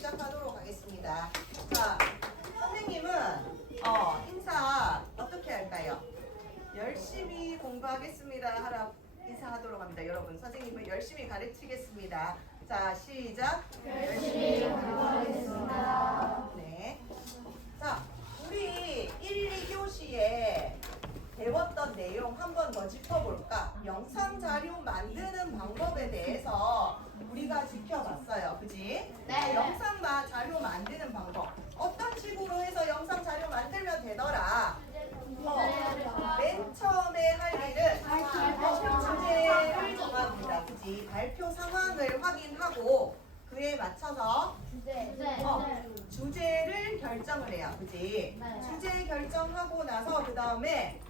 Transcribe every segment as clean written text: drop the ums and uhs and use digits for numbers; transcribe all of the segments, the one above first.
시작하도록 하겠습니다. 자, 선생님은 인사 어떻게 할까요? 열심히 공부하겠습니다 하라 인사하도록 합니다. 여러분, 선생님은 열심히 가르치겠습니다. 자, 시작. 열심히 공부하겠습니다. 네. 자, 우리 1, 2교시에 배웠던 내용 한 번 더 짚어볼까? 영상 자료 만드는 방법에 대해서 우리가 지켜봤어요. 그지? 네. 영상 자료 만드는 방법. 어떤 식으로 해서 영상 자료 만들면 되더라? 맨 처음에 할 일은 주제를 정합니다. 그지? 발표 상황을 확인하고 그에 맞춰서 주제를 결정을 해요. 그지? 네. 주제 결정하고 나서 그 다음에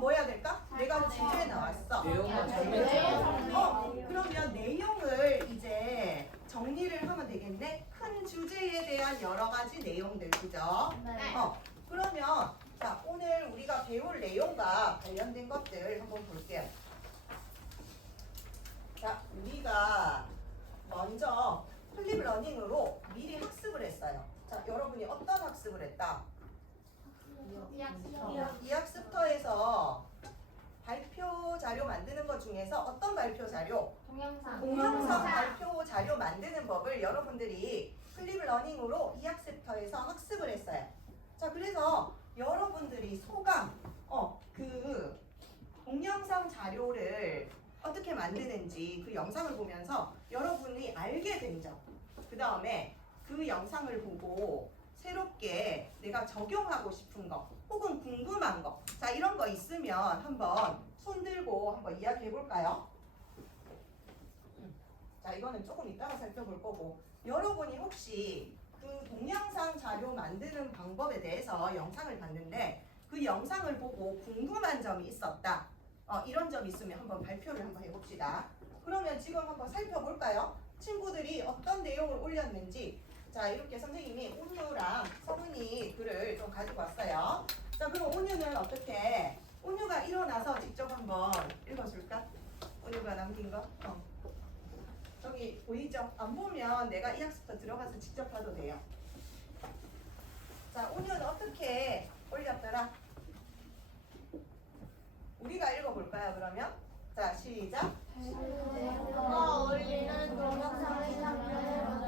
뭐 해야 될까? 내가 주제 나왔어. 내용만 정리해. 그러면 내용을 이제 정리를 하면 되겠네. 큰 주제에 대한 여러 가지 내용들, 그죠? 그러면 자, 오늘 우리가 배울 내용과 관련된 것들 한번 볼게요. 자, 우리가 먼저 클립 러닝으로 미리 학습을 했어요. 자, 여러분이 어떤 학습을 했다? 이 학습터에서 발표 자료 만드는 것 중에서 어떤 발표 자료? 동영상 발표 자료 만드는 법을 여러분들이 클립 러닝으로 이 학습터에서 학습을 했어요. 자, 그래서 여러분들이 소감, 그 동영상 자료를 어떻게 만드는지 그 영상을 보면서 여러분이 알게 된 점, 그 다음에 그 영상을 보고 새롭게 내가 적용하고 싶은 거 혹은 궁금한 거, 자, 이런 거 있으면 한번 손 들고 한번 이야기해 볼까요? 자, 이거는 조금 이따가 살펴볼 거고, 여러분이 혹시 그 동영상 자료 만드는 방법에 대해서 영상을 봤는데 그 영상을 보고 궁금한 점이 있었다, 이런 점이 있으면 한번 발표를 한번 해봅시다. 그러면 지금 한번 살펴볼까요? 친구들이 어떤 내용을 올렸는지. 자, 이렇게 선생님이 온유랑 성은이 글을 좀 가지고 왔어요. 자, 그럼 온유는 어떻게? 온유가 일어나서 직접 한번 읽어줄까? 온유가 남긴 거? 저기 보이죠? 안 보면 내가 이 학습터 들어가서 직접 봐도 돼요. 자, 온유는 어떻게 올렸더라? 우리가 읽어볼까요, 그러면? 자, 시작. 어울리는 동영상의 장면을 먼저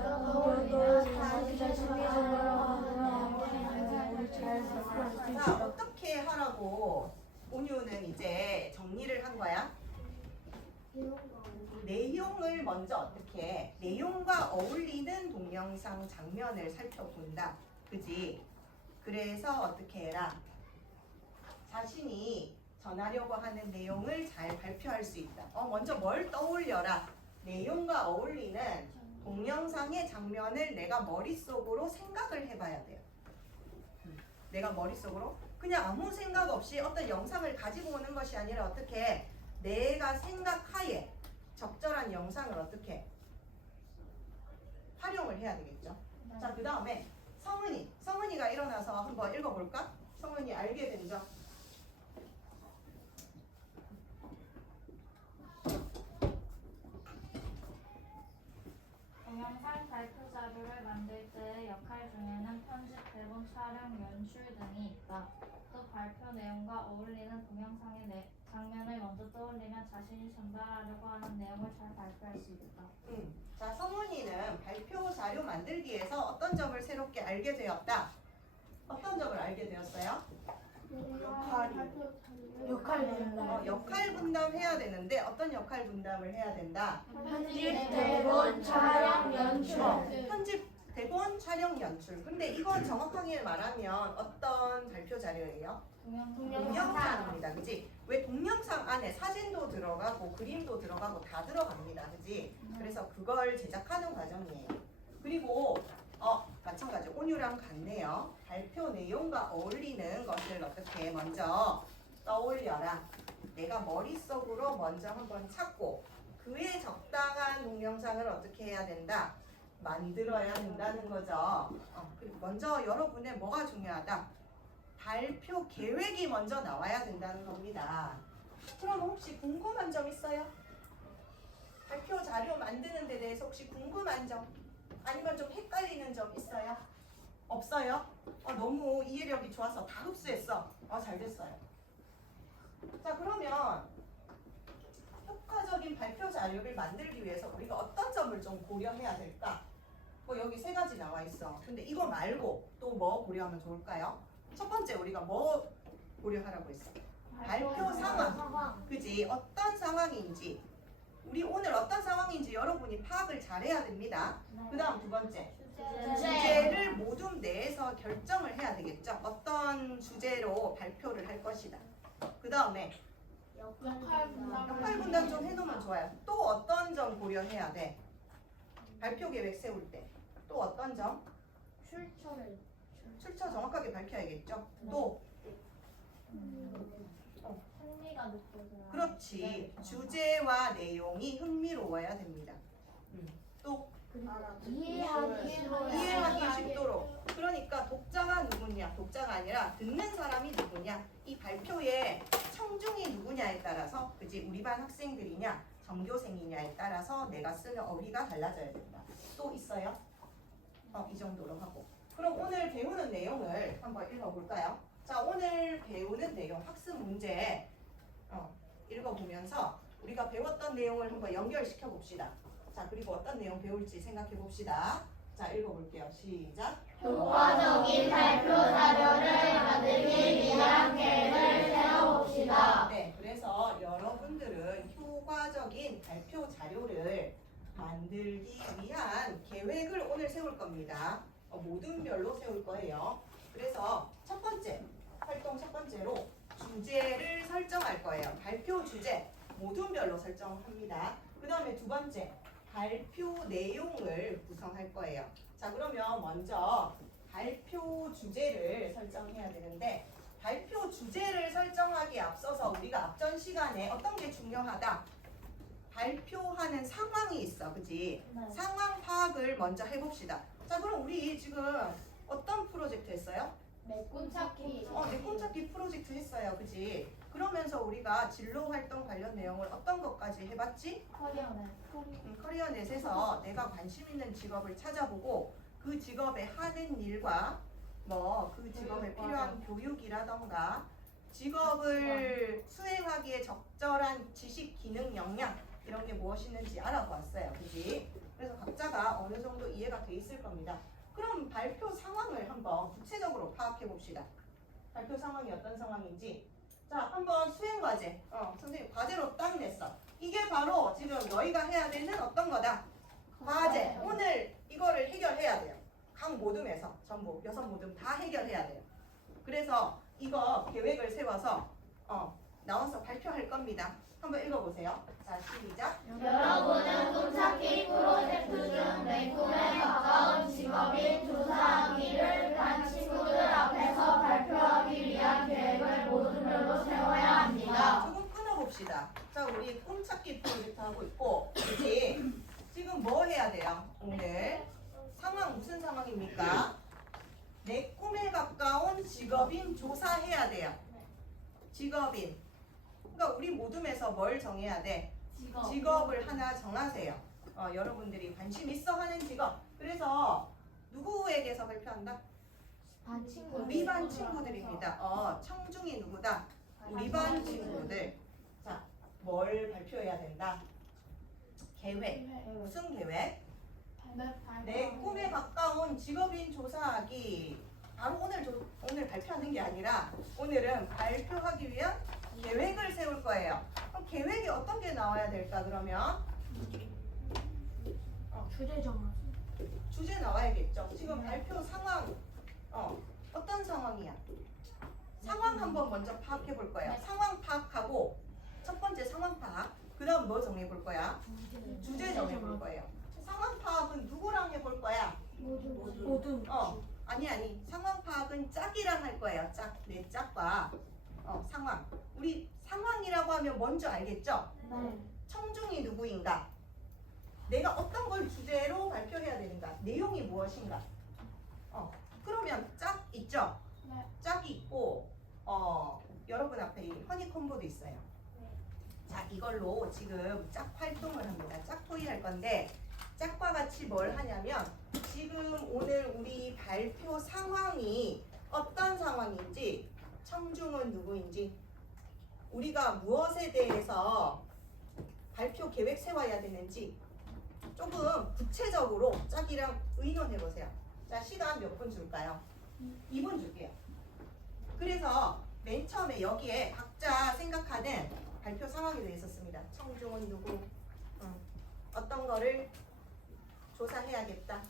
자, 어떻게 하라고 온유는 이제 정리를 한 거야? 내용을 먼저 어떻게 해? 내용과 어울리는 동영상 장면을 살펴본다. 그지? 그래서 어떻게 해라? 자신이 전하려고 하는 내용을 잘 발표할 수 있다. 먼저 뭘 떠올려라? 내용과 어울리는 동영상의 장면을 내가 머릿속으로 생각을 해봐야 돼요. 내가 머릿속으로 그냥 아무 생각 없이 어떤 영상을 가지고 오는 것이 아니라 어떻게 내가 생각하에 적절한 영상을 어떻게 활용을 해야 되겠죠. 자, 그 다음에 성은이가 일어나서 한번 읽어볼까? 성은이 알게 된 점. 동영상 발표 자료를 만들 때의 역할 중에는 편집, 대본 촬영, 연출 등이 있다. 또 발표 내용과 어울리는 동영상의 장면을 먼저 떠올리면 자신이 전달하려고 하는 내용을 잘 발표할 수 있다. 자, 성훈이는 발표 자료 만들기에서 어떤 점을 새롭게 알게 되었다? 어떤 점을 알게 되었어요? 역할 분담해야 되는데 어떤 역할 분담을 해야 된다? 편집, 대본, 촬영, 연출. 편집, 대본, 촬영, 연출. 근데 이건 정확하게 말하면 어떤 발표 자료예요? 동영상입니다. 그지? 왜 동영상 안에 사진도 들어가고 그림도 들어가고 다 들어갑니다. 그지? 그래서 그걸 제작하는 과정이에요. 그리고 마찬가지 온유랑 같네요. 발표 내용과 어울리는 것을 어떻게 먼저 떠올려라. 내가 머릿속으로 먼저 한번 찾고 그에 적당한 동영상을 어떻게 해야 된다? 만들어야 된다는 거죠. 그리고 먼저 여러분의 뭐가 중요하다? 발표 계획이 먼저 나와야 된다는 겁니다. 그럼 혹시 궁금한 점 있어요? 발표 자료 만드는 데 대해서 혹시 궁금한 점? 아니면 좀 헷갈리는 점 점 있어요? 없어요? 너무 이해력이 좋아서 다 흡수했어. 잘 됐어요. 자, 그러면 효과적인 발표 자료를 만들기 위해서 우리가 어떤 점을 좀 고려해야 될까? 여기 세 가지 나와 있어. 근데 이거 말고 또 뭐 고려하면 좋을까요? 첫 번째 우리가 뭐 고려하라고 했어? 발표 상황. 그지? 어떤 상황인지, 우리 오늘 어떤 상황인지 여러분이 파악을 잘해야 됩니다. 그 다음 두 번째, 주제를 모둠 내에서 결정을 해야 되겠죠. 어떤 주제로 발표를 할 것이다. 그 다음에 역할 분담 좀 해놓으면 좋아요. 또 어떤 점 고려해야 돼? 발표 계획 세울 때 또 어떤 점? 출처 정확하게 밝혀야겠죠. 또 흥미가 느껴져요. 그렇지. 주제와 내용이 흥미로워야 됩니다. 또 이해하기 쉽도록. 그러니까 독자가 누구냐, 독자가 아니라 듣는 사람이 누구냐, 이 발표의 청중이 누구냐에 따라서, 그지? 우리 반 학생들이냐, 전교생이냐에 따라서 내가 쓰는 어휘가 달라져야 된다. 또 있어요? 이 정도로 하고. 그럼 오늘 배우는 내용을 한번 읽어볼까요? 자, 오늘 배우는 내용, 학습 문제 읽어보면서 우리가 배웠던 내용을 한번 연결시켜 봅시다. 자, 그리고 어떤 내용 배울지 생각해 봅시다. 자, 읽어볼게요. 시작. 효과적인 발표 자료를 만들기 위한 계획을 세워봅시다. 네, 그래서 여러분들은 효과적인 발표 자료를 만들기 위한 계획을 오늘 세울 겁니다. 모든 별로 세울 거예요. 그래서 첫 번째, 활동 첫 번째로 주제를 설정할 거예요. 발표 주제, 모든 별로 설정합니다. 그 다음에 두 번째, 발표 내용을 구성할 거예요. 자, 그러면 먼저 발표 주제를 설정해야 되는데, 발표 주제를 설정하기에 앞서서 우리가 앞전 시간에 어떤 게 중요하다? 발표하는 상황이 있어, 그지? 네. 상황 파악을 먼저 해봅시다. 자, 그럼 우리 지금 어떤 프로젝트 했어요? 내 꿈찾기. 내 꿈찾기 프로젝트 했어요, 그지? 그러면서 우리가 진로 활동 관련 내용을 어떤 것까지 해봤지? 커리어넷에서 내가 관심 있는 직업을 찾아보고 그 직업에 하는 일과 그 직업에 필요한 교육이라던가 직업을 수행하기에 적절한 지식, 기능, 역량 이런 게 무엇이 있는지 알아보았어요, 그지? 그래서 각자가 어느 정도 이해가 돼 있을 겁니다. 그럼 발표 상황을 한번 구체적으로 파악해 봅시다. 발표 상황이 어떤 상황인지. 자, 한번 수행 과제. 선생님 과제로 딱 냈어. 이게 바로 지금 너희가 해야 되는 어떤 거다? 과제. 오늘 이거를 해결해야 돼요. 각 모둠에서 전부 6모둠 다 해결해야 돼요. 그래서 이거 계획을 세워서 나와서 발표할 겁니다. 한번 읽어보세요. 자, 시작. 여러분은 꿈찾기 프로젝트 중 내 꿈에 가까운 직업인 조사하기를 단 친구들 앞에서 발표하기 위한 계획을 모둠별로 세워야 합니다. 조금 끊어봅시다. 자, 우리 꿈찾기 프로젝트 하고 있고, 그치? 지금 뭐 해야 돼요? 오늘 상황 무슨 상황입니까? 내 꿈에 가까운 직업인 조사해야 돼요. 직업인. 그러니까 우리 모둠에서 뭘 정해야 돼? 직업을 하나 정하세요. 여러분들이 관심 있어 하는 직업. 그래서 누구에게서 발표한다? 우리 반 친구들입니다. 청중이 누구다? 우리 반 친구들. 자, 뭘 발표해야 된다? 계획. 무슨 계획? 내 꿈에 가까운 직업인 조사하기. 바로 오늘 발표하는 게 아니라 오늘은 발표하기 위한 계획을 세울 거예요. 그럼 계획이 어떤 게 나와야 될까 그러면? 주제 정하기. 주제 나와야겠죠. 지금 발표 상황 어떤 상황이야? 상황 한번 먼저 파악해 볼 거예요. 상황 파악하고 첫 번째 상황 파악. 그 다음 뭐 정해 볼 거야? 주제 정해 볼 거예요. 상황 파악은 누구랑 해볼 거야? 모둠. 아니. 상황 파악은 짝이랑 할 거예요. 내 짝과 상황. 우리 상황이라고 하면 먼저 알겠죠? 네. 청중이 누구인가? 내가 어떤 걸 주제로 발표해야 되는가? 내용이 무엇인가? 그러면 짝 있죠? 네. 짝이 있고 여러분 앞에 이 허니콤보도 있어요. 자, 이걸로 지금 짝 활동을 합니다. 짝 토의 할 건데 짝과 같이 뭘 하냐면 지금 오늘 우리 발표 상황이 어떤 상황인지, 청중은 누구인지, 우리가 무엇에 대해서 발표 계획 세워야 되는지 조금 구체적으로 짝이랑 의논해 보세요. 자, 시간 몇 분 줄까요? 2분 줄게요. 그래서 맨 처음에 여기에 각자 생각하는 발표 상황이 되어 있었습니다. 청중은 누구? 어떤 거를 조사해야겠다.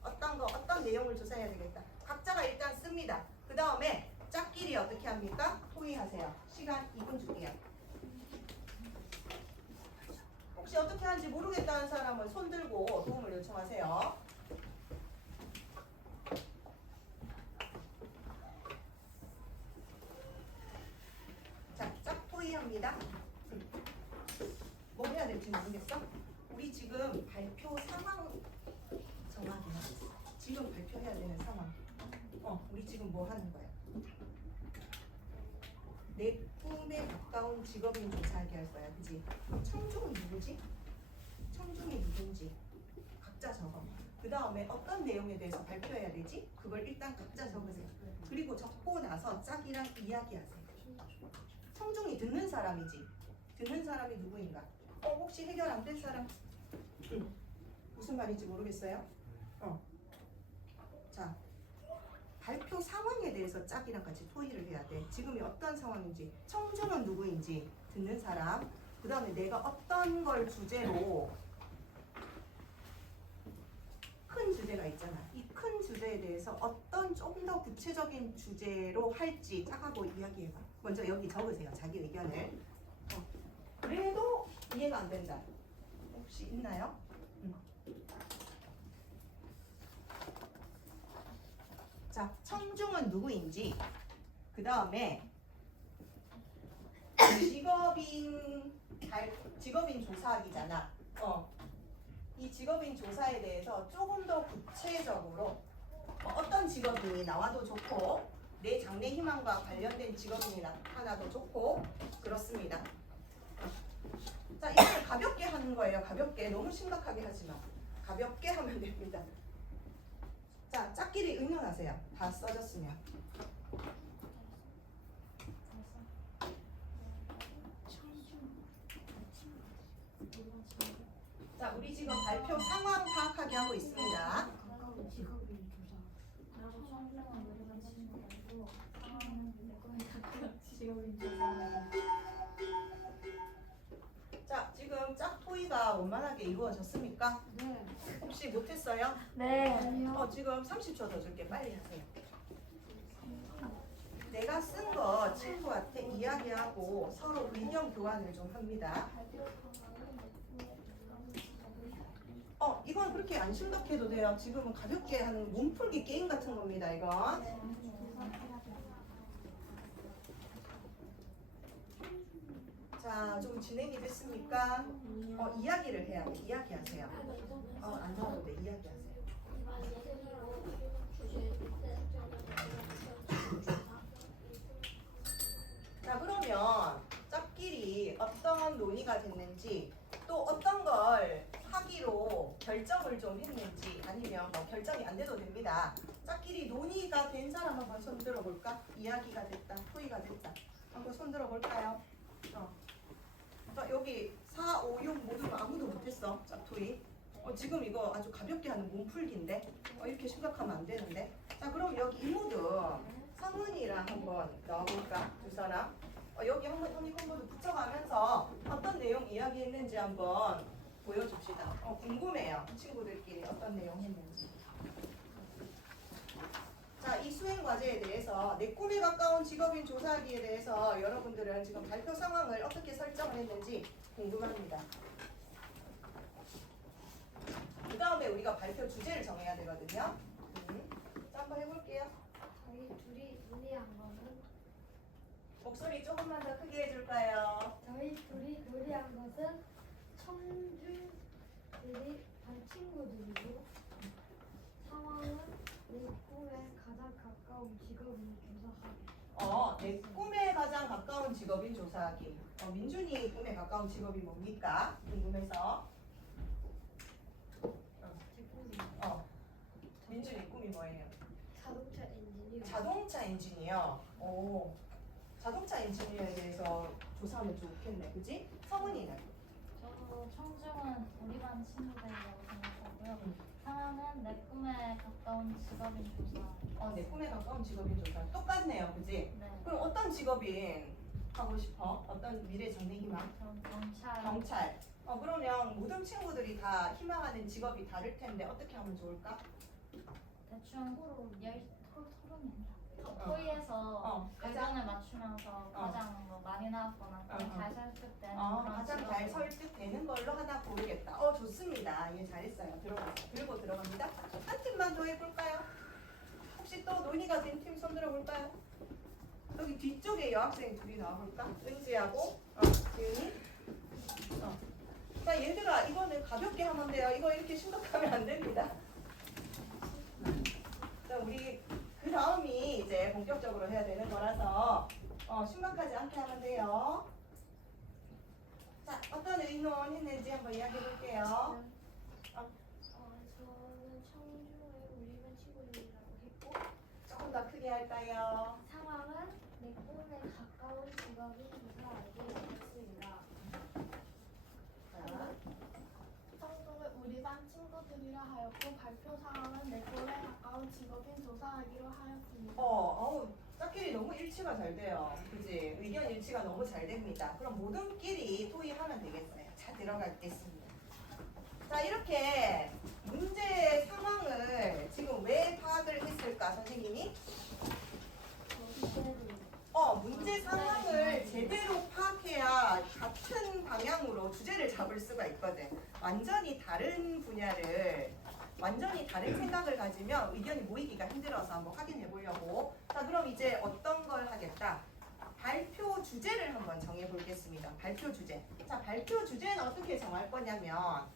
어떤 내용을 조사해야 되겠다. 각자가 일단 씁니다. 그 다음에 짝끼리 어떻게 합니까? 토의하세요. 시간 2분 줄게요. 혹시 어떻게 하는지 모르겠다는 사람은 손 들고 도움을 요청하세요. 자, 짝토의합니다. 뭐 해야 될지 모르겠어? 우리 지금 발표 상황 정하기나 지금 발표해야 되는 상황. 우리 지금 뭐 하는 거야? 내 꿈에 가까운 직업인 조사하기 할 거야, 그지? 청중은 누구지? 청중이 누군지 각자 적어. 그 다음에 어떤 내용에 대해서 발표해야 되지? 그걸 일단 각자 적으세요. 그리고 적고 나서 짝이랑 이야기하세요. 청중이 듣는 사람이지. 듣는 사람이 누구인가? 혹시 해결 안 된 사람? 무슨 말인지 모르겠어요? 자, 발표 상황에 대해서 짝이랑 같이 토의를 해야 돼. 지금이 어떤 상황인지, 청중은 누구인지 듣는 사람, 그 다음에 내가 어떤 걸 주제로, 큰 주제가 있잖아. 이 큰 주제에 대해서 어떤 좀 더 구체적인 주제로 할지 짝하고 이야기해봐. 먼저 여기 적으세요. 자기 의견을. 그래도 이해가 안 된다. 혹시 있나요? 자, 청중은 누구인지, 그 다음에 직업인 조사하기잖아. 이 직업인 조사에 대해서 조금 더 구체적으로 어떤 직업인이 나와도 좋고, 내 장래 희망과 관련된 직업인이 나타나도 좋고, 그렇습니다. 자, 이거를 가볍게 하는 거예요. 가볍게. 너무 심각하게 하지 마. 가볍게 하면 됩니다. 자, 짝끼리 의논하세요. 다 써졌으면. 자, 우리 지금 발표 상황 파악하기 하고 있습니다. 자, 지금 짝 토의가 원만하게 이루어졌습니까? 네. 혹시 못했어요? 네. 지금 30초 더 줄게. 빨리 하세요. 내가 쓴 거 친구한테 이야기하고 서로 의견 교환을 좀 합니다. 이건 그렇게 안 심각해도 돼요. 지금은 가볍게 하는 몸풀기 게임 같은 겁니다, 이건. 자, 좀 진행이 됐습니까? 이야기를 해야 돼. 이야기하세요. 안 나와도 돼. 이야기하세요. 자, 그러면 짝끼리 어떤 논의가 됐는지, 또 어떤 걸 하기로 결정을 좀 했는지, 아니면 뭐 결정이 안 돼도 됩니다. 짝끼리 논의가 된 사람 한번 손 들어볼까? 이야기가 됐다, 토의가 됐다. 한번 손 들어볼까요? 여기 4, 5, 6 모두 아무도 못했어. 짝토의. 지금 이거 아주 가볍게 하는 몸풀기인데 이렇게 심각하면 안 되는데. 자, 그럼 여기 이모드 성은이랑 한번 나와볼까? 두 사람. 여기 한번 허니콤보드 붙여가면서 어떤 내용 이야기했는지 한번 보여줍시다. 궁금해요. 친구들끼리 어떤 내용 했는지. 자, 이 수행 과제에 대해서 내 꿈에 가까운 직업인 조사하기에 대해서 여러분들은 지금 발표 상황을 어떻게 설정을 했는지 궁금합니다. 그 다음에 우리가 발표 주제를 정해야 되거든요. 자, 한번 해볼게요. 저희 둘이 논의한 거는 목소리 조금만 더 크게 해줄까요? 저희 둘이 논의한 것은 청중들이 반 친구들이고 상황은 내 꿈에 가장 가까운 직업인 조사하기. 내 꿈에 가장 가까운 직업인 조사하기. 민준이 꿈에 가까운 직업이 뭡니까? 궁금해서. 직업이 뭐예요? 자동차 엔지니어. 자동차 엔지니어. 오, 자동차 엔지니어에 대해서 조사하면 좋겠네, 그지? 성은이는? 저도 청중은 우리 반 친구들이라고 생각하고요. 상황은 내 꿈에 가까운 직업인 조사. 내 꿈에 가까운 직업인 조사. 똑같네요, 그지? 네. 그럼 어떤 직업인 하고 싶어? 어떤 미래 장래 희망? 전 경찰. 경찰. 그러면 모든 친구들이 다 희망하는 직업이 다를 텐데 어떻게 하면 좋을까? 대충 토의에서 의견을 맞추면서 가장 뭐 많이 나왔거나 잘 설득되는 그런 가장 직업으로. 잘 설득되는 걸로 하나 고르겠다. 좋습니다. 예, 잘했어요. 들고 들어갑니다. 한 팀만 더 해볼까요? 혹시 또 논의가 된 팀 손 들어볼까요? 여기 뒤쪽에 여학생 둘이 나와볼까? 은지하고 지은이. 자, 얘들아, 이거는 가볍게 하면 돼요. 이거 이렇게 심각하면 안 됩니다. 자, 우리 그 다음이 이제 본격적으로 해야 되는 거라서 심각하지 않게 하면 돼요. 자, 어떤 의논 했는지 한번 이야기해 볼게요. 저는 청중의 우리 반 친구들이라고 했고, 조금 더 크게 할까요? 상황은 내 꿈에 가까운 직업인 조사하기 했습니다. 자, 성동을 우리 반 친구들이라 하였고 발표 상황은 내 꿈에 가까운 직업인 조사하기로 하였습니다. 짝끼리 너무 일치가 잘 돼요. 그지? 의견 일치가 너무 잘 됩니다. 그럼 모든끼리 토의하면 되겠어요. 자, 들어가겠습니다. 자, 이렇게 문제 상황을 지금 왜 파악을 했을까, 선생님이? 문제 상황을 제대로 파악해야 같은 방향으로 주제를 잡을 수가 있거든. 완전히 다른 분야를, 완전히 다른 생각을 가지면 의견이 모이기가 힘들어서 한번 확인해 보려고. 자, 그럼 이제 어떤 걸 하겠다? 발표 주제를 한번 정해 보겠습니다. 발표 주제. 자, 발표 주제는 어떻게 정할 거냐면,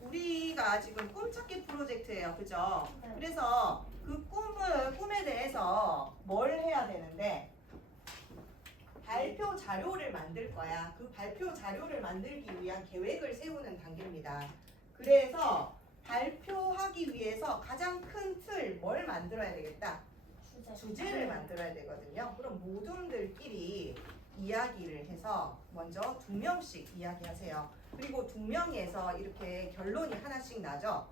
우리가 지금 꿈찾기 프로젝트예요. 그죠? 네. 그래서 그 꿈에 대해서 뭘 해야 되는데, 발표 자료를 만들 거야. 그 발표 자료를 만들기 위한 계획을 세우는 단계입니다. 그래서 발표하기 위해서 가장 큰 틀 뭘 만들어야 되겠다? 주제를 만들어야 되거든요. 그럼 모둠들끼리 이야기를 해서 먼저 2명씩 이야기하세요. 그리고 2명에서 이렇게 결론이 하나씩 나죠.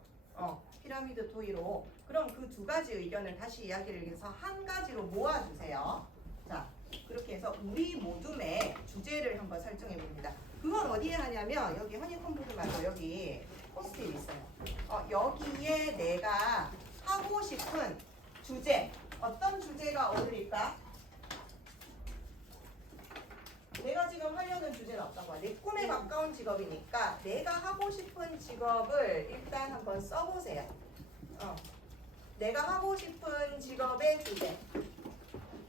피라미드 토의로. 그럼 그 2가지 의견을 다시 이야기를 해서 한 가지로 모아주세요. 자, 그렇게 해서 우리 모둠의 주제를 한번 설정해 봅니다. 그건 어디에 하냐면 여기 허니콤보드 말고 여기 포스트잇 있어요. 여기에 내가 하고 싶은 주제, 어떤 주제가 어울릴까? 내가 지금 하려는 주제는 어떤 거야? 내 꿈에 가까운 직업이니까 내가 하고 싶은 직업을 일단 한번 써보세요. 내가 하고 싶은 직업의 주제.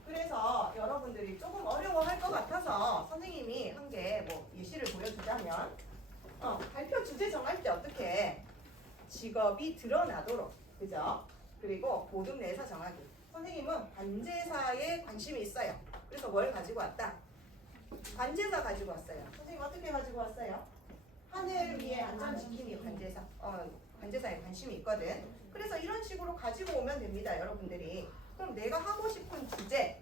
그래서 여러분들이 조금 어려워할 것 같아서 선생님이 한 게 뭐 예시를 보여주자면 발표 주제 정할 때 어떻게 직업이 드러나도록, 그죠? 그리고 모둠 내에서 정하기. 선생님은 관제사에 관심이 있어요. 그래서 뭘 가지고 왔다? 관제사 가지고 왔어요. 선생님 어떻게 가지고 왔어요? 하늘 위에 안전지킴이 관제사. 관제사에 관심이 있거든. 그래서 이런 식으로 가지고 오면 됩니다, 여러분들이. 그럼 내가 하고 싶은 주제,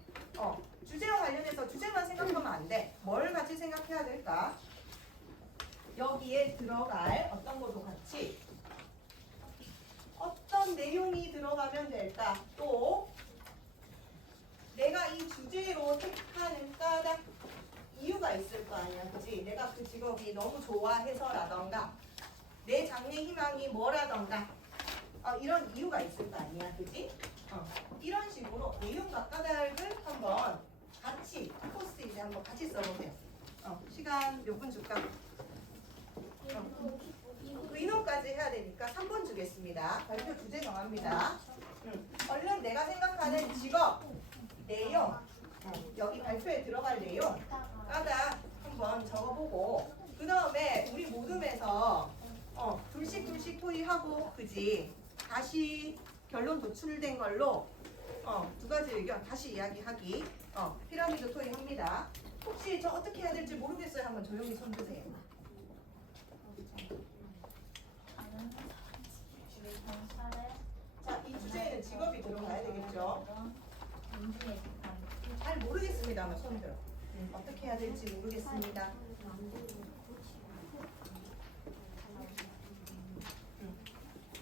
주제와 관련해서 주제만 생각하면 안 돼. 뭘 같이 생각해야 될까? 여기에 들어갈 어떤 것도 같이 어떤 내용이 들어가면 될까? 또 내가 이 주제로 택하는 까닭 이유가 있을 거 아니야, 그치? 내가 그 직업이 너무 좋아해서라던가 내 장래 희망이 뭐라던가 이런 이유가 있을 거 아니야, 그치? 이런 식으로 내용과 까닭을 한번 같이 포스트잇에 한번 같이 써보세요. 시간 몇 분 줄까? 의논까지 해야 되니까 3분 주겠습니다. 발표 주제 정합니다. 얼른 내가 생각하는 직업, 내용, 여기 발표에 들어갈 내용, 까닭 한번 적어보고 그 다음에 우리 모둠에서 둘씩 토의하고 그지? 다시 결론 도출된 걸로 2가지 의견 다시 이야기하기. 피라미드 토의합니다. 혹시 저 어떻게 해야 될지 모르겠어요. 한번 조용히 손 드세요. 경찰에 자, 이 주제에는 직업이 다음에 손 들어. 어떻게 해야 될지 모르겠습니다.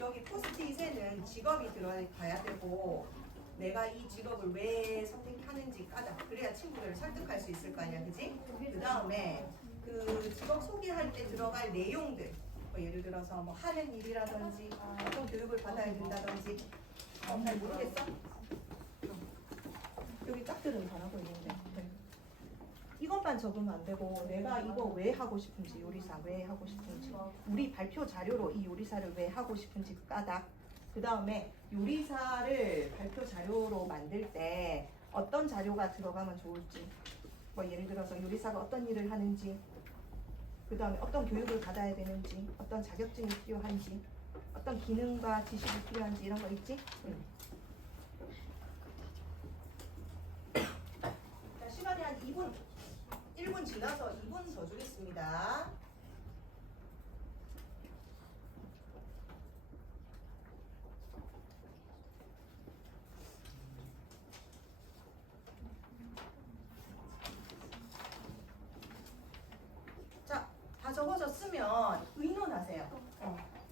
여기 포스트잇에는 직업이 들어가야 되고 내가 이 직업을 왜 선택하는지 까자. 그래야 친구들을 설득할 수 있을 거 아니야, 그지? 그 다음에 그 직업 소개할 때 들어갈 내용들. 뭐 예를 들어서 뭐 하는 일이라든지 어떤 교육을 받아야 된다든지 잘 모르겠어? 여기 짝들은 잘하고 있는데 이것만 적으면 안 되고 내가 이거 왜 하고 싶은지 요리사 왜 하고 싶은지 우리 발표 자료로 이 요리사를 왜 하고 싶은지 까닥. 그 다음에 요리사를 발표 자료로 만들 때 어떤 자료가 들어가면 좋을지 뭐 예를 들어서 요리사가 어떤 일을 하는지 그 다음에 어떤 교육을 받아야 되는지 어떤 자격증이 필요한지 어떤 기능과 지식이 필요한지 이런 거 있지? 자, 시간이 한 2분 1분 지나서 2분 더 주겠습니다. 자, 다 적어졌으면 의논하세요.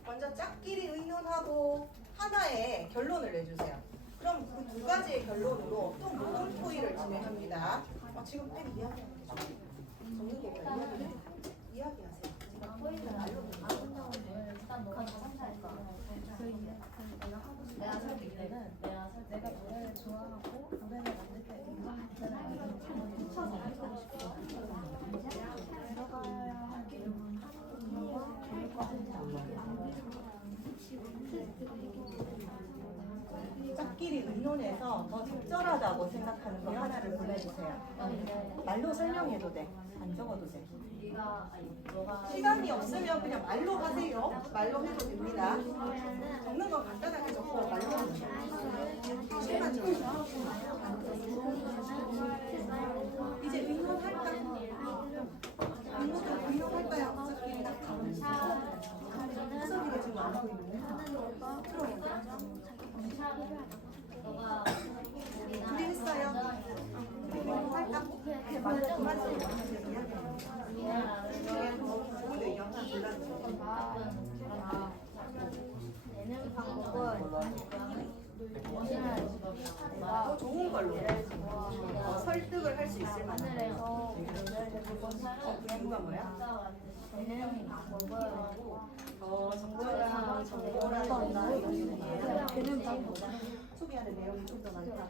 먼저 짝끼리 의논하고 하나의 결론을 내주세요. 그럼 그 두 가지의 결론으로 또 모금 토의를 진행합니다. 지금 pen 이야기하는 게 좋아요. 적는 것보다 이야기하세요. 일단 너가 선택할 거야. 내가 설득 때는 내가 노래를 좋아하고 노래를 만들 때 이거 들어가야 할 기능은 짝끼리 의논해서 더 적절하다고 생각하는 거 하나를 골라주세요. 말로 설명해도 돼. 안 적어도 돼. 시간이 없으면 그냥 말로 하세요. 말로 해도 됩니다. 적는 건 간단하게 적고 말로 해도 돼요. 시간 적어요. 이제 의논할까? 의논할까요? 짝끼리랑? 수업이가 지금 안 하고 있는데? 둘이 했어요. 할까? 맞아, 맞아. 좋은 의견 하나 골라주세요. 내는 방법은 더 좋은 걸로. 설득을 할 수 있을 만한 거. 누가 뭐야? 내는 방법은 더 적절한 정보라든가 이런 거 소개하는 내용이 좀 더 많다.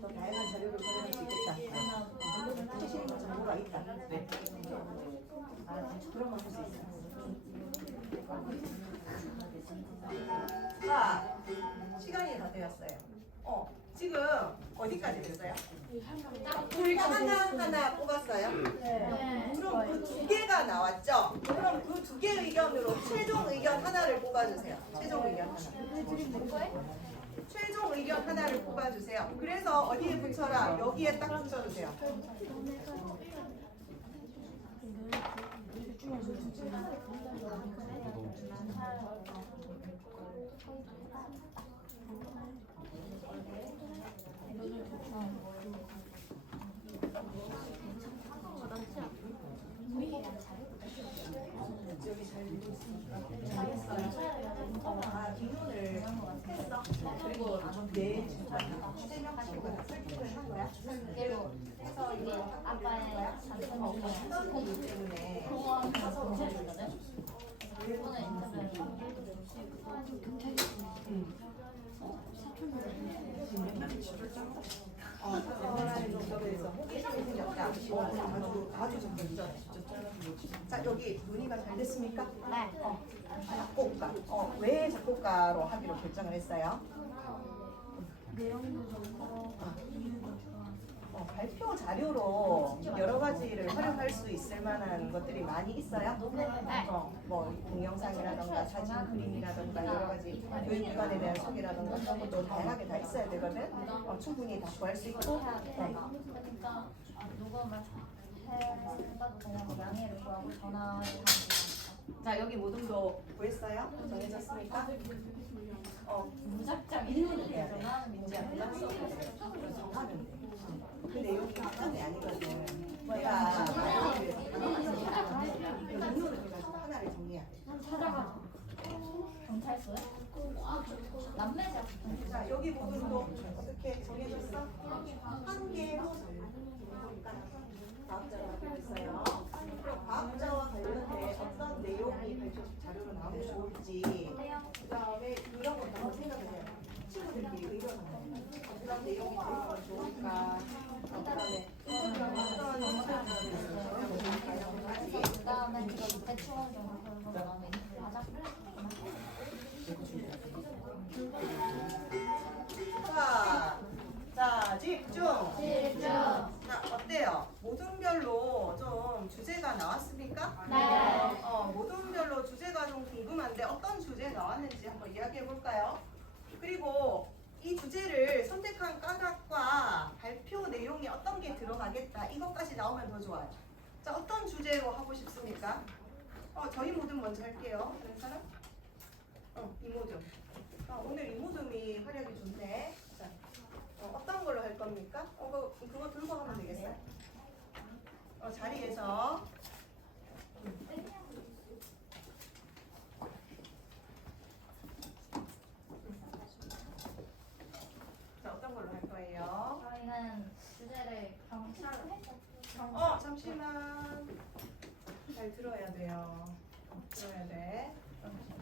더 다양한 자료를 활용할 수 있겠다. 최신 정보가 있다. 그런 걸 할 수 있어. 자, 시간이 다 되었어요. 지금 어디까지 됐어요? 하나 뽑았어요? 그럼 그 두 개가 나왔죠? 그럼 그 두 개 의견으로 최종 의견 하나를 뽑아주세요. 최종 의견 하나. 최종 의견 하나를 뽑아주세요. 그래서 어디에 붙여라? 여기에 딱 붙여주세요. 여기 잘 읽고 있으니까 잘했어요. 뒷론을 했어. 그리고 내 주제명 친구가 다 설득을 한 거야. 해서 이거 아빠의 거야. 선생님 때문에 서서 해주거든. 사람의 정답에서 호기심이 생겼다. 아주 적극적. 자, 여기 논의가 잘 됐습니까? 네. 작곡가. 왜 작곡가로 하기로 결정을 했어요? 내용도 좋고 이유도 좋아. 발표 자료로 여러 가지를 활용할 수 있을 만한 것들이 많이 있어요. 뭐 동영상이라던가 사진, 그림이라던가 여러 가지 교육기관에 대한 소개라던가 그런 것도 다양하게 다 있어야 되거든. 충분히 다 구할 수 있고. 그러니까 녹음을 해봐도 되냐고 양해를 구하고 전화를 하는 자, 여기 모둠도 구했어요? 정해졌습니까? 무작정 일문을 해야 돼. 민지야, 무작성을 정하면 돼. 그 내용이 확정이 아니거든. 내가 말하기 위해서 문호를 가지고 하나를 정리해야 돼. 찾아가. 경찰서요? 남매자. 자, 여기 부분도 어떻게 정해졌어? 한 개로 과학자가 되겠어요. 그럼 과학자와 관련된 어떤 내용이 발표식 자료로 나오면 좋을지, 그 다음에 이런 것도 한번 생각을 해요. 친구들끼리 의견하는 어떤 내용이 들어가면 좋을까, 그 다음에 어떤 정책을 정하면 좋을까 이런 것까지. 그 다음에 그거 대충 정도 그런 다음에 가자. 자, 집중. 집중. 자, 어때요? 모둠별로 좀 주제가 나왔습니까? 네. 모둠별로 주제가 좀 궁금한데 어떤 주제 나왔는지 한번 이야기해 볼까요? 그리고 이 주제를 선택한 까닭과 발표 내용이 어떤 게 들어가겠다 이것까지 나오면 더 좋아요. 자, 어떤 주제로 하고 싶습니까? 저희 모둠 먼저 할게요. 다른 사람? 이모둠. 오늘 이모둠이 활약이 좋네. 자, 어떤 걸로 할 겁니까? 그거 들고 하면 되겠어요. 자리에서. 자, 어떤 걸로 할 거예요? 저희는 주제를 경찰로 해서 잠시만. 잘 들어야 돼요. 들어야 돼.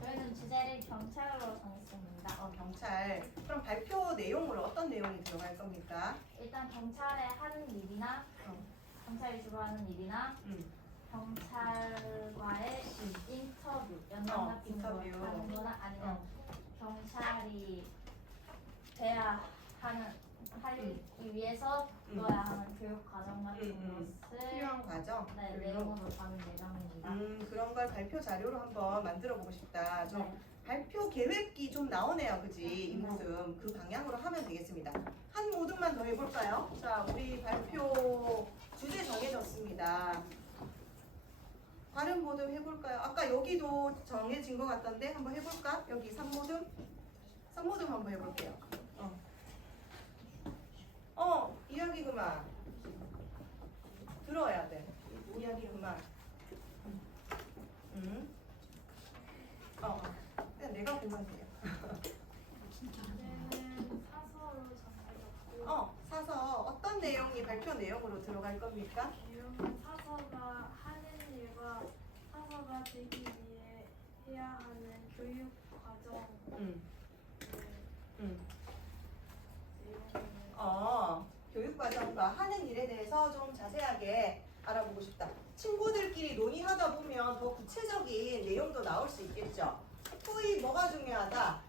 저희는 주제를 경찰로 정했습니다. 경찰. 그럼 발표 내용으로 어떤 내용이 들어갈 겁니까? 일단 경찰의 하는 일이나 경찰이 주로 하는 일이나 경찰과의 인터뷰, 연락 같은 인터뷰. 걸 하는 거나 아니면 경찰이 돼야 하기 위해서 넣어야 하는 교육 과정 같은 것을 필요한 과정. 네, 내용으로 담을 예정입니다. 그런 걸 발표 자료로 한번 만들어 보고 싶다. 좀 네. 발표 계획이 좀 나오네요. 그지? 이 모든 그 방향으로 하면 되겠습니다. 한 모둠만 더 해볼까요? 자, 우리 발표 주제 정해졌습니다. 다른 모둠 해볼까요? 아까 여기도 정해진 것 같던데 한번 해볼까? 여기 3모둠? 3모둠 한번 해볼게요. 이야기 그만. 들어야 돼. 이야기 그만. 그냥 내가 보면 돼요. 주제는 사서로 정해졌고 사서 어떤 내용이 발표 내용으로 들어갈 겁니까? 내용은 사서가 하는 일과 사서가 되기 위해 해야 하는 교육 과정 음. 내용을 교육과정과 하는 일에 대해서 좀 자세하게 알아보고 싶다. 친구들끼리 논의하다 보면 더 구체적인 내용도 나올 수 있겠죠. 토익 뭐가 중요하다?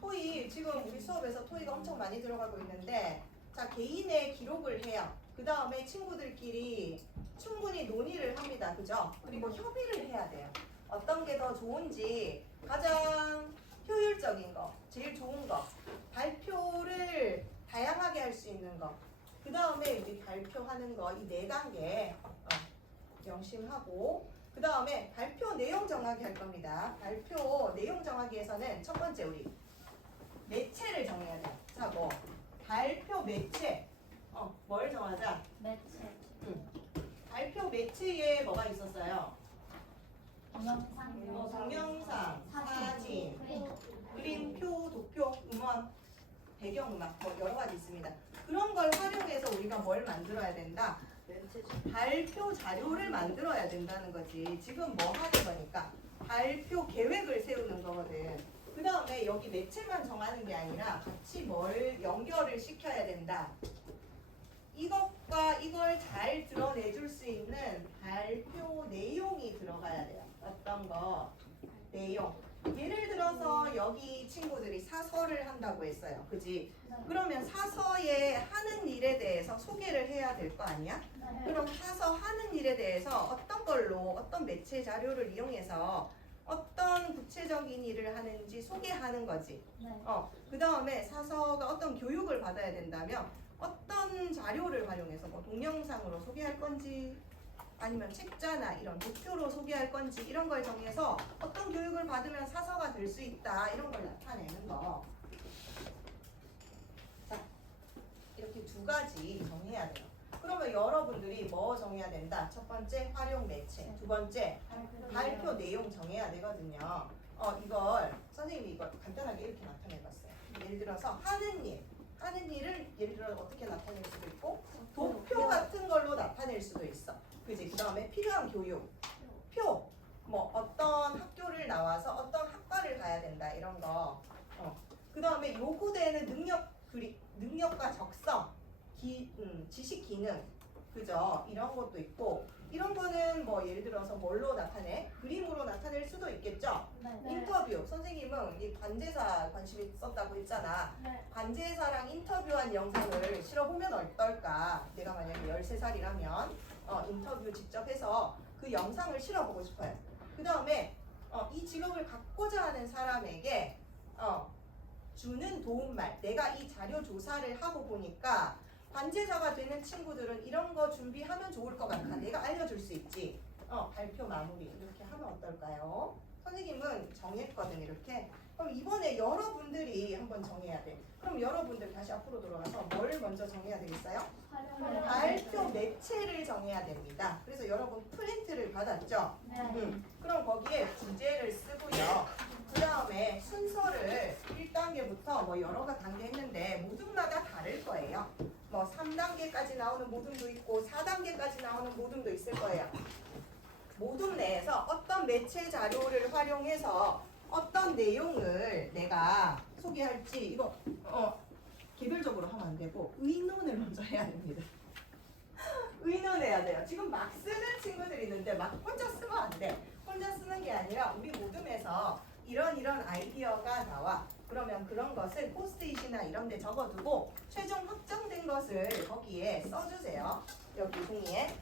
토익 지금 우리 수업에서 토익 엄청 많이 들어가고 있는데, 자, 개인의 기록을 해요. 그 다음에 친구들끼리 충분히 논의를 합니다. 그죠? 그리고 협의를 해야 돼요. 어떤 게 더 좋은지, 가장 효율적인 거, 제일 좋은 거, 발표를 다양하게 할 수 있는 거, 그 다음에 우리 발표하는 거, 이 4단계 명심하고, 그 다음에 발표 내용 정하기 할 겁니다. 발표 내용 정하기에서는 첫 번째 우리 매체를 정해야 돼요. 자, 발표 매체. 뭘 정하자? 매체, 발표 매체에 뭐가 있었어요? 동영상, 동영상, 사진, 그림, 표, 도표, 음원, 배경음악 여러 가지 있습니다. 그런 걸 활용해서 우리가 뭘 만들어야 된다? 발표 자료를 만들어야 된다는 거지. 지금 뭐 하는 거니까? 발표 계획을 세우는 거거든. 그 다음에 여기 매체만 정하는 게 아니라 같이 뭘 연결을 시켜야 된다. 이것과 이걸 잘 드러내줄 수 있는 발표 내용이 들어가야 돼요. 어떤 거? 내용. 예를 들어서 여기 친구들이 사서를 한다고 했어요. 그지? 그러면 사서에 하는 일에 대해서 소개를 해야 될 거 아니야? 그럼 사서 하는 일에 대해서 어떤 걸로, 어떤 매체 자료를 이용해서 어떤 구체적인 일을 하는지 소개하는 거지. 그 다음에 사서가 어떤 교육을 받아야 된다면 어떤 자료를 활용해서 동영상으로 소개할 건지 아니면 책자나 이런 도표로 소개할 건지 이런 걸 정해서 어떤 교육을 받으면 사서가 될 수 있다 이런 걸 나타내는 거. 자, 이렇게 두 가지 정해야 돼요. 그러면 여러분들이 뭐 정해야 된다? 첫 번째 활용 매체, 두 번째 발표 내용 정해야 되거든요. 이걸 선생님이 이걸 간단하게 이렇게 나타내봤어요. 예를 들어서 하는 일을 예를 들어 어떻게 나타낼 수도 있고 도표 같은 걸로 나타낼 수도 있어. 그지? 그 다음에 필요한 교육, 표, 뭐 어떤 학교를 나와서 어떤 학과를 가야 된다 이런 거. 그 다음에 요구되는 능력과 적성, 지식 기능, 그죠? 이런 것도 있고 이런 거는 뭐 예를 들어서 뭘로 나타내? 그림으로 나타낼 수도 있겠죠? 인터뷰, 선생님은 이 관제사 관심 있었다고 했잖아. 관제사랑 인터뷰한 영상을 실어보면 어떨까? 내가 만약에 13살이라면 인터뷰 직접 해서 그 영상을 실어보고 싶어요. 그 다음에 이 직업을 갖고자 하는 사람에게 주는 도움말, 내가 이 자료 조사를 하고 보니까 관제자가 되는 친구들은 이런 거 준비하면 좋을 것 같아. 내가 알려줄 수 있지. 발표 마무리 이렇게 하면 어떨까요? 선생님은 정했거든 이렇게. 그럼 이번에 여러분들이 한번 정해야 돼. 그럼 여러분들 다시 앞으로 돌아가서 뭘 먼저 정해야 되겠어요? 발표 매체를 정해야 됩니다. 그래서 여러분 프린트를 받았죠? 그럼 거기에 주제를 쓰고요. 그 다음에 순서를 1단계부터 뭐 여러 단계 했는데 모둠마다 다를 거예요. 뭐 3단계까지 나오는 모둠도 있고 4단계까지 나오는 모둠도 있을 거예요. 모둠 내에서 어떤 매체 자료를 활용해서 어떤 내용을 내가 소개할지 이거 개별적으로 하면 안 되고 의논을 먼저 해야 됩니다. 의논해야 돼요. 지금 막 쓰는 친구들이 있는데 막 혼자 쓰면 안 돼. 혼자 쓰는 게 아니라 우리 모둠에서 이런 아이디어가 나와. 그러면 그런 것을 포스트잇이나 이런 데 적어두고 최종 확정된 것을 거기에 써주세요. 여기 종이에.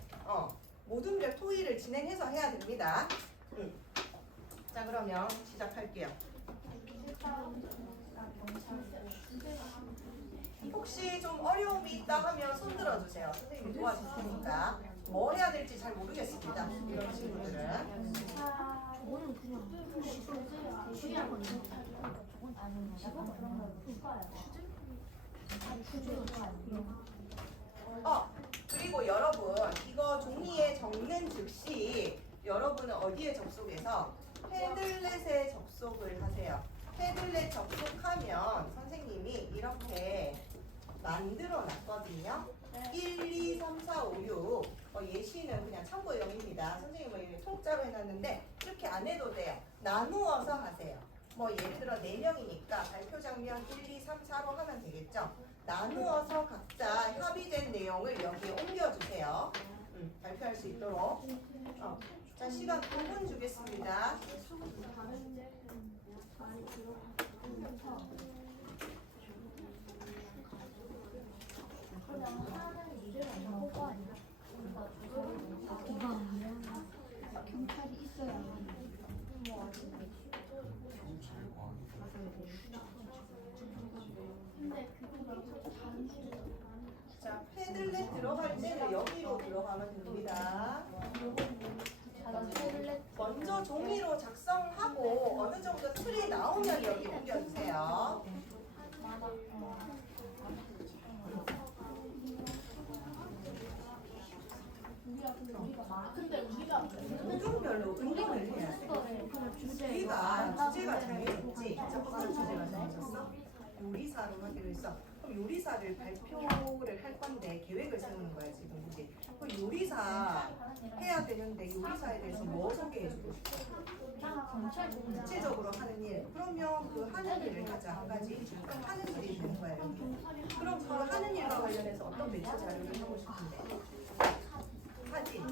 모둠별 토의를 진행해서 해야 됩니다. 자 그러면 시작할게요. 혹시 좀 어려움이 있다 하면 손 들어주세요. 선생님이 도와줄 테니까. 뭐 해야 될지 잘 모르겠습니다. 이런 친구들은. 그리고 여러분 이거 종이에 적는 즉시 여러분은 어디에 접속해서 패들렛에 접속을 하세요. 패들렛 접속하면 선생님이 이렇게 만들어 놨거든요. 1, 2, 3, 4, 5, 6 예시는 그냥 참고용입니다. 선생님은 이렇게 통짜로 해놨는데 이렇게 안 해도 돼요. 나누어서 하세요. 뭐 예를 들어 4명이니까 발표 장면 1, 2, 3, 4로 하면 되겠죠. 나누어서 각자 협의된 내용을 여기에 옮겨주세요. 발표할 수 있도록. 자 시간 5분 주겠습니다. 경찰이 있어야 자 패들렛 들어갈 때는 여기로 들어가면 됩니다. 먼저 종이로 작성하고 어느 정도 틀이 나오면 여기 옮겨주세요. 근데 우리가 모둠별로 의논을 해야 돼. 우리가 주제가 정해졌지. 자, 어떤 주제가 정해졌어? 요리사로 하기로 했어. 그럼 요리사를 발표를 할 건데 계획을 세우는 거야 지금, 그지? 그럼 요리사 해야 되는데 요리사에 대해서 뭐 소개해주고 싶어? 구체적으로 하는 일. 그러면 그 하는 일을 하자 한 가지. 그럼 하는 일이 되는 거야 여기. 그럼 그 하는 일과 관련해서 어떤 매체 자료를 하고 싶은데? 사진,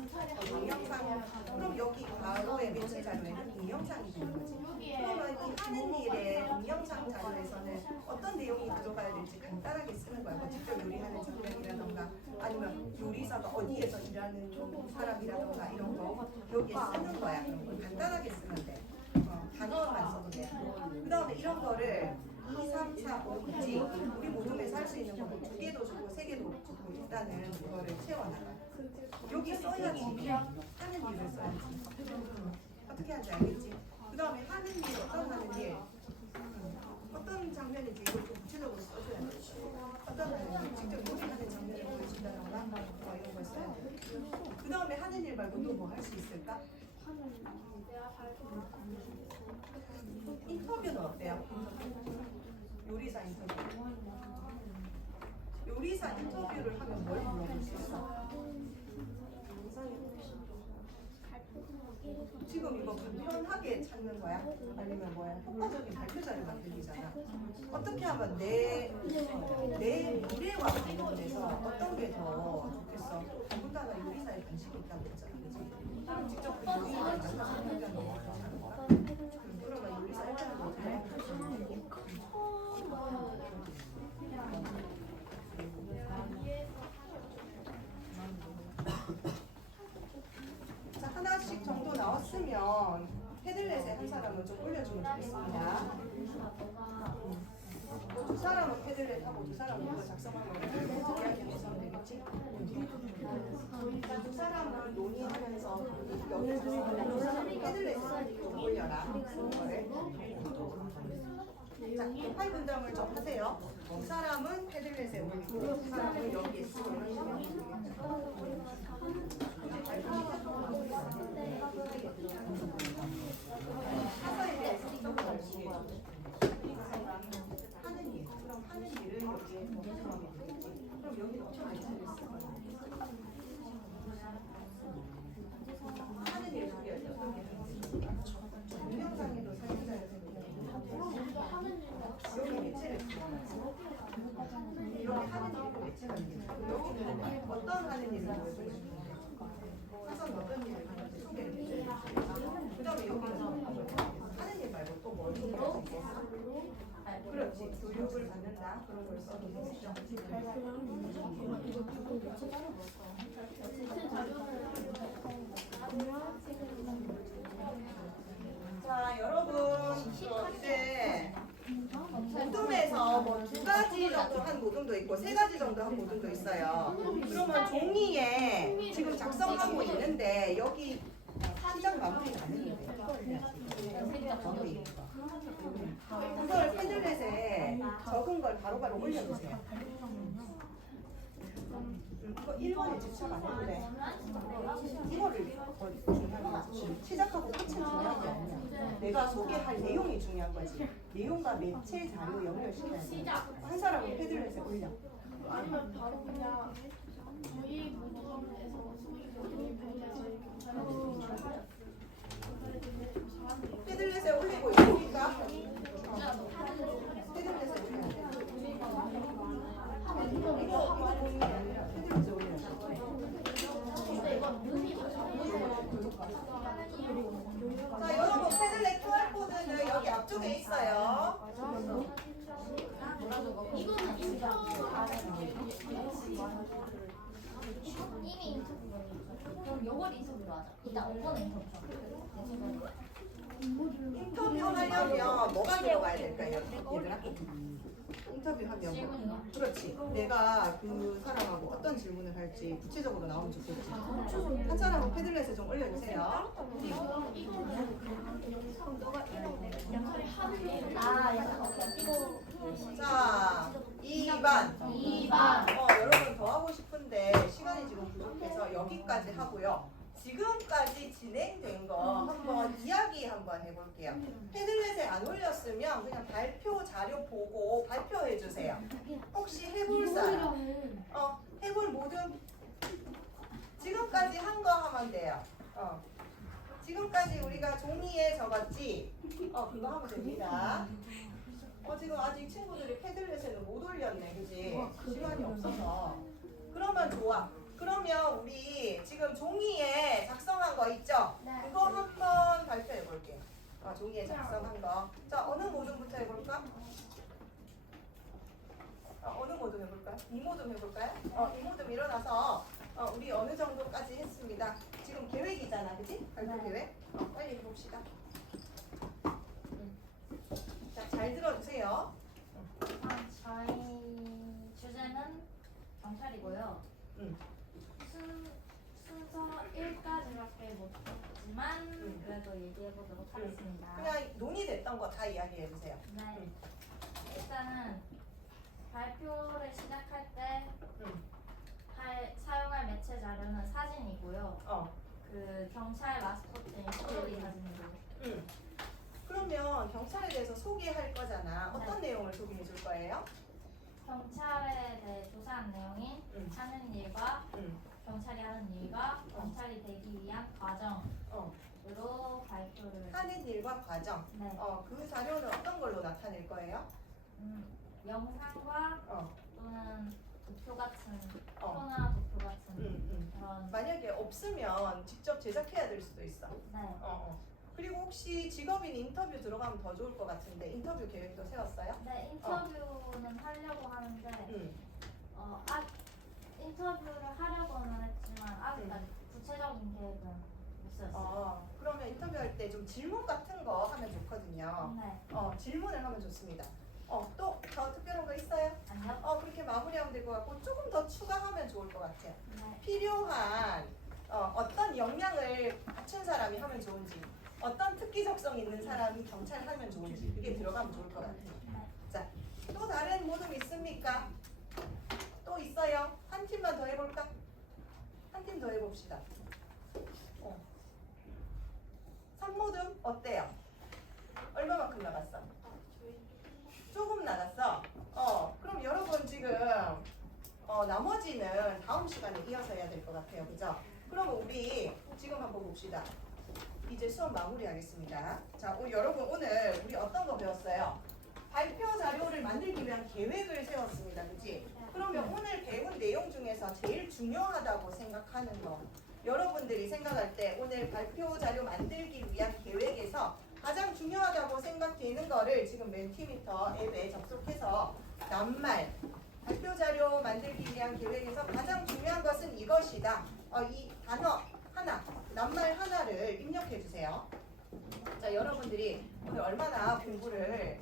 동영상. 그럼 여기 과거의 매체 자료에는 동영상이 되는 거지. 그러면 이 하는 일의 동영상 자료에서는 어떤 내용이 들어가야 될지 간단하게 쓰는 거야. 뭐 직접 요리하는 장면이라던가 아니면 요리사가 어디에서 일하는 사람이라던가 이런 거 여기에 쓰는 거야. 그런 거 간단하게 쓰면 돼. 단어만 써도 돼. 그 다음에 이런 거를 2, 3, 4, 5 있지. 우리 모둠에서 할 수 있는 거는 2개도 주고 3개도 주고 일단은 그거를 채워나가. 여기 써야지. 하는 일을 써야지. 어떻게 하는지 알겠지? 그 다음에 하는 일, 어떤 하는 일, 어떤 장면인지 이걸 좀 구체적으로 써줘야 돼. 어떤 하는 일, 직접 요리하는 장면 있다던가 이런 거 있어요. 그 다음에 하는 일 말고 또 뭐 할 수 있을까? 인터뷰는 어때요? 요리사 인터뷰. 요리사 인터뷰를 하면 뭘 물어볼 수 있어? 지금 이거 불편하게 찾는 거야? 아니면 뭐야? 효과적인 발표 자료 만들기잖아. 어떻게 하면 내 미래와 관련돼서 어떤 게 더 좋겠어? 더군다나 요리사에 관심이 있다고 했잖아, 그치? 그럼 직접 그 요리사를 만나서 인터뷰하는 거 괜찮을까? 그러면 요리사 일하는 거 어때? 자, 하나씩 정도 나왔으면 패들렛에 한 사람은 좀 올려주면 좋겠습니다. 두 사람은 패들렛하고 두 사람은 이거 작성하면 이야기 해서는 되겠지? 자, 두 사람은 논의하면서 여기 작성하면 두 사람은 패들렛에 좀 올려라. 이거를. 자, 파이 분담을 좀 하세요. 두 사람은 패들렛에 올리고 두 사람은 여기에 쓰고 이런 식으로 사사에 대해서 써보는 게 하는 일. 그럼 하는 일은 여기에 동영상이 되겠지. 그럼 여기는 어떻게 패들렛을 하는 일 소리할 때 어떤 게 되는지. 동영상에도 사진자를 여기 매체를 여기 하는 일도 매체가 있겠죠. 여기는 어떤 하는 일을 보여주고 싶은데 사선 어떤 일을 하는지 소개를 해줘야 그 다음에 여기는 하는 일 말고 또 뭘 소개할 수 있겠어? 그렇지. 교육을 받는다. 그런 걸 써도 되겠죠. 자, 여러분 이제 모둠에서 뭐 2가지 정도 한 모둠도 있고 3가지 정도 한 모둠도 있어요. 그러면 종이에 지금 작성하고 있는데 여기 시작 마무리가 안 했는데 그걸 패들렛에 적은 걸 바로바로 올려주세요. 이거 1번에 집착 안 해도 돼. 이거를 중요한 거지. 시작하고 끝은 중요한 게 아니야. 내가 소개할 내용이 중요한 거지. 내용과 매체 자료 연결시켜야 돼. 한 사람은 패들렛에 올려. 아니면 바로 그냥 저희 무덤에서 소리 배려서 패들렛에 올리고 있으니까 패들렛에 올려야 돼. 이거 보는 게 아니라 패들렛에 올려야 돼. 자, 여러분 패들렛 QR코드는 여기 앞쪽에 있어요. 이거는 인터뷰 이미 인터뷰. 그럼 요걸 인터뷰로 하자. 이따 5번 인터뷰. 인터뷰 하려면 뭐가 들어가야 될까요, 얘들아? 인터뷰하면 뭐? 그렇지. 내가 그 사람하고 어떤 질문을 할지 구체적으로 나오면 좋겠지. 한 사람은 패들렛에 좀 올려주세요. 아, 약간 이거 자, 2반. 여러분 더 하고 싶은데 시간이 지금 부족해서 여기까지 하고요. 지금까지 진행된 거 한번 이야기 한번 해볼게요. 패들렛에 안 올렸으면 그냥 발표 자료 보고 발표해 주세요. 혹시 해볼 사람? 해볼 모든 지금까지 한 거 하면 돼요. 지금까지 우리가 종이에 적었지? 그거 하면 됩니다. 지금 아직 친구들이 패들렛에는 못 올렸네, 그지? 시간이 없어서. 그러면 좋아. 그러면 우리 지금 종이에 작성한 거 있죠? 그거 한번 발표해 볼게요. 종이에 작성한 거. 자, 어느 모둠부터 해볼까? 어느 모둠 해볼까요? 이 모둠 해볼까요? 이 모둠 일어나서 우리 어느 정도까지 했습니다. 지금 계획이잖아, 그지? 발표 계획. 빨리 해봅시다. 자, 잘 들어주세요. 저희 주제는 경찰이고요. 순서 1까지밖에 못 했지만 그래도 얘기해보도록 하겠습니다. 그냥 논의됐던 거 다 이야기해 주세요. 네. 일단은 발표를 시작할 때 매체 자료는 사진이고요. 그 경찰 마스코트인 시리 사진이고. 그러면 경찰에 대해서 소개할 거잖아. 어떤 내용을 소개해 줄 거예요? 경찰에 대해 조사한 내용인 하는 일과 경찰이 하는 일과 경찰이 되기 위한 과정으로 발표를. 하는 일과 과정. 네. 그 자료는 어떤 걸로 나타낼 거예요? 영상과 또는 도표 같은 표나 도표 같은 그런. 만약에 없으면 직접 제작해야 될 수도 있어. 네. 그리고 혹시 직업인 인터뷰 들어가면 더 좋을 것 같은데 인터뷰 계획도 세웠어요? 네, 인터뷰는 하려고 하는데 인터뷰를 하려고는 했지만 아직까지 구체적인 계획은 못 세웠어요. 그러면 인터뷰할 때 좀 질문 같은 거 하면 좋거든요. 네. 질문을 하면 좋습니다. 또 더 특별한 거 있어요? 아니요. 그렇게 마무리하면 될 것 같고 조금 더 추가하면 좋을 것 같아요. 네. 필요한 어떤 역량을 갖춘 사람이 하면 좋은지, 어떤 특기적성 있는 사람이 경찰 하면 좋은지 그게 들어가면 좋을 것 같아요. 자, 또 다른 모둠 있습니까? 또 있어요? 한 팀만 더 해볼까? 한 팀 더 해봅시다. 선모둠 어때요? 얼마만큼 나갔어? 조금 나갔어? 그럼 여러분 지금 나머지는 다음 시간에 이어서 해야 될 것 같아요. 그죠? 그러면 우리 지금 한번 봅시다. 이제 수업 마무리하겠습니다. 자, 여러분 오늘 우리 어떤 거 배웠어요? 발표 자료를 만들기 위한 계획을 세웠습니다. 그치? 그러면 오늘 배운 내용 중에서 제일 중요하다고 생각하는 거, 여러분들이 생각할 때 오늘 발표 자료 만들기 위한 계획에서 가장 중요하다고 생각되는 거를 지금 멘티미터 앱에 접속해서 낱말 발표 자료 만들기 위한 계획에서 가장 중요한 것은 이것이다. 이 단어 하나, 낱말 하나를 입력해 주세요. 자, 여러분들이 오늘 얼마나 공부를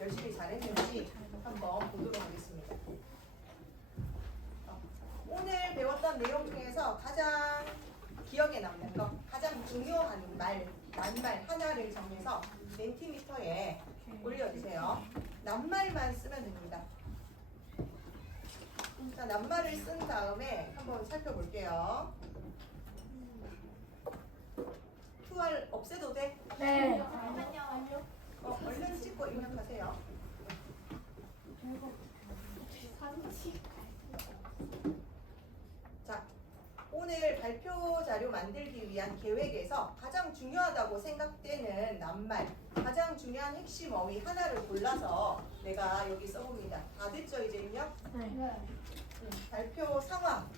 열심히 잘했는지 한번 보도록 하겠습니다. 오늘 배웠던 내용 중에서 가장 기억에 남는 거, 가장 중요한 낱말 하나를 정해서 멘티미터에 올려주세요. 낱말만 쓰면 됩니다. 자, 낱말을 쓴 다음에 한번 살펴볼게요. QR 없애도 돼? 네. 얼른 찍고 입력하세요. 자, 오늘 발표 자료 만들기 위한 계획에서 가장 중요하다고 생각되는 낱말, 가장 중요한 핵심 어휘 하나를 골라서 내가 여기 써봅니다. 다 됐죠? 이제 입력? 네. 발표 상황,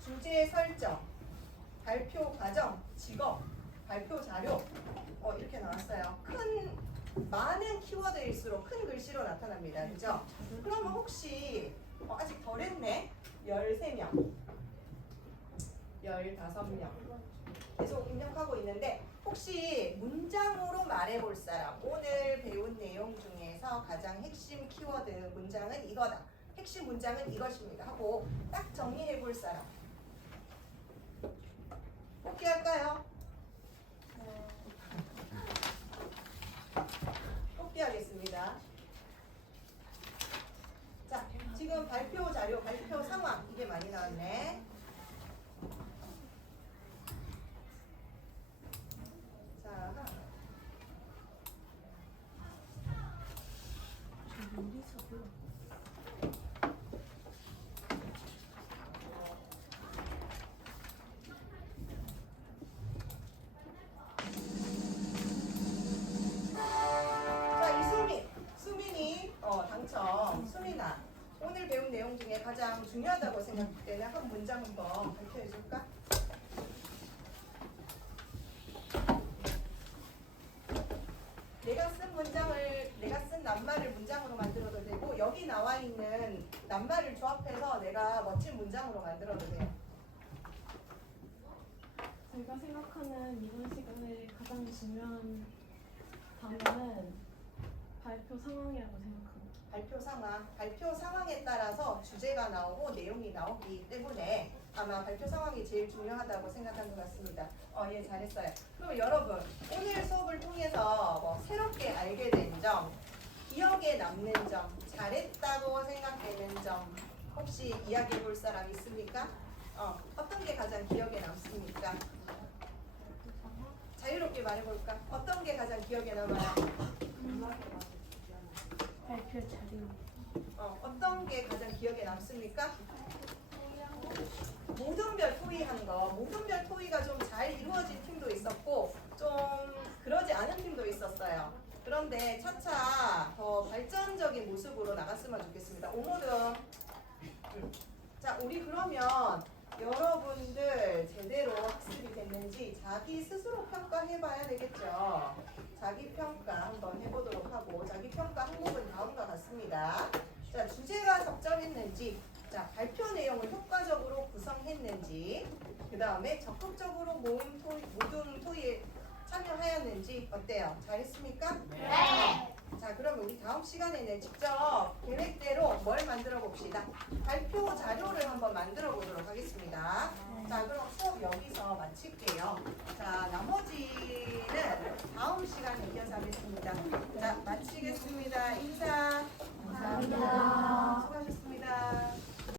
주제 설정, 발표 과정, 직업, 발표 자료 이렇게 나왔어요. 많은 키워드일수록 큰 글씨로 나타납니다. 그죠? 그러면 혹시 아직 덜 했네? 13명, 15명 계속 입력하고 있는데 혹시 문장으로 말해볼 사람, 오늘 배운 내용 중에서 가장 핵심 키워드 문장은 이거다, 핵심 문장은 이것입니다 하고 딱 정리해볼 사람 뽑기 할까요? 뽑기 하겠습니다. 자, 지금 발표 자료, 발표 상황 이게 많이 나왔네. 자, 수민이 당첨. 수민아, 오늘 배운 내용 중에 가장 중요하다고 생각되는 한 문장 한번 발표해줄까? 내가 쓴 낱말을 문장으로 만들어도 되고 여기 나와 있는 낱말을 조합해서 내가 멋진 문장으로 만들어도 돼요. 제가 생각하는 이번 시간에 가장 중요한 단어는 발표 상황이라고 생각합니다. 발표 상황, 발표 상황에 따라서 주제가 나오고 내용이 나오기 때문에 아마 발표 상황이 제일 중요하다고 생각한 것 같습니다. 예, 잘했어요. 그럼 여러분, 오늘 수업을 통해서 새롭게 알게 된 점, 기억에 남는 점, 잘했다고 생각되는 점 혹시 이야기해 볼 사람 있습니까? 어떤 게 가장 기억에 남습니까? 자유롭게 말해볼까? 어떤 게 가장 기억에 남아요? 발표 자료. 어떤 게 가장 기억에 남습니까? 모든별 토의한 거. 모든별 토의가 좀 잘 이루어진 팀도 있었고 좀 그러지 않은 팀도 있었어요. 그런데 차차 더 발전적인 모습으로 나갔으면 좋겠습니다. 오모등. 자, 우리 그러면 여러분들 제대로 학습이 됐는지 자기 스스로 평가해봐야 되겠죠. 자기 평가 한번 해보도록 하고 자기 평가 항목은 다음과 같습니다. 자, 주제가 적절했는지, 자, 발표 내용을 효과적으로 구성했는지, 그 다음에 적극적으로 모든 토의에 참여하였는지 어때요? 잘했습니까? 네. 자, 그럼 우리 다음 시간에는 직접 계획대로 뭘 만들어 봅시다. 발표 자료를 한번 만들어 보도록 하겠습니다. 자, 그럼 수업 여기서 마칠게요. 자, 나머지는 다음 시간에 이어서 하겠습니다. 자, 마치겠습니다. 인사. 감사합니다.